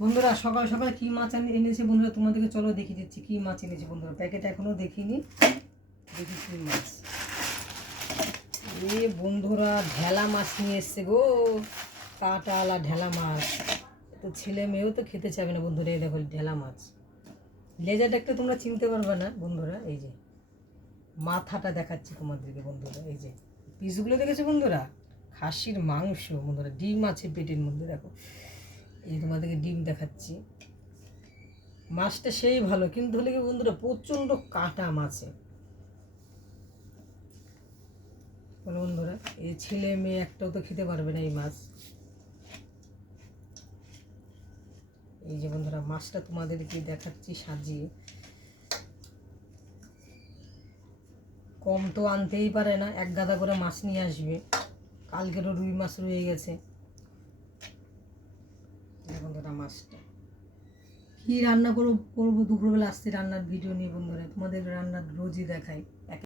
বন্ধুরা সকাল সকাল কি মাছ এনেছে বন্ধুরা, তোমাদেরকে চলো দেখিয়ে দিচ্ছি কি মাছ এনেছে বন্ধুরা। প্যাকেট এখনো দেখিনি, দেখি কি মাছ। এ বন্ধুরা ঢেলা মাছ নিয়ে এসছে গো, কাঁটাওয়ালা ঢেলা মাছ। তো ছেলে মেয়েও তো খেতে চাইবে না বন্ধুরা। এই দেখো ঢেলা মাছ, লেজারটা একটু তোমরা চিনতে পারবে না বন্ধুরা। এই যে মাথাটা দেখাচ্ছি তোমাদেরকে বন্ধুরা, এই যে পিসগুলো দেখেছো বন্ধুরা, খাসির মাংস বন্ধুরা। ডিম আছে পেটের মধ্যে, দেখো এই তোমাদেরকে ডিম দেখাচ্ছি। মাছটা সেই ভালো, কিন্তু হলে কি বন্ধুরা প্রচণ্ড কাঁটা মাছে বলো বন্ধুরা। এই ছেলে মেয়ে একটাও তো খেতে পারবে না এই মাছ। এই যে বন্ধুরা মাছটা তোমাদেরকে দেখাচ্ছি সাজিয়ে। কম তো আনতেই পারে না, এক গাদা করে মাছ নিয়ে আসবে। কালকেরও রুই মাছ রয়ে গেছে। বন্ধুরা মাছটা কি রান্না করবো দুপুরবেলা আসছে রান্নার ভিডিও নিয়ে বন্ধুরা, তোমাদের রান্নার রোজই দেখাই।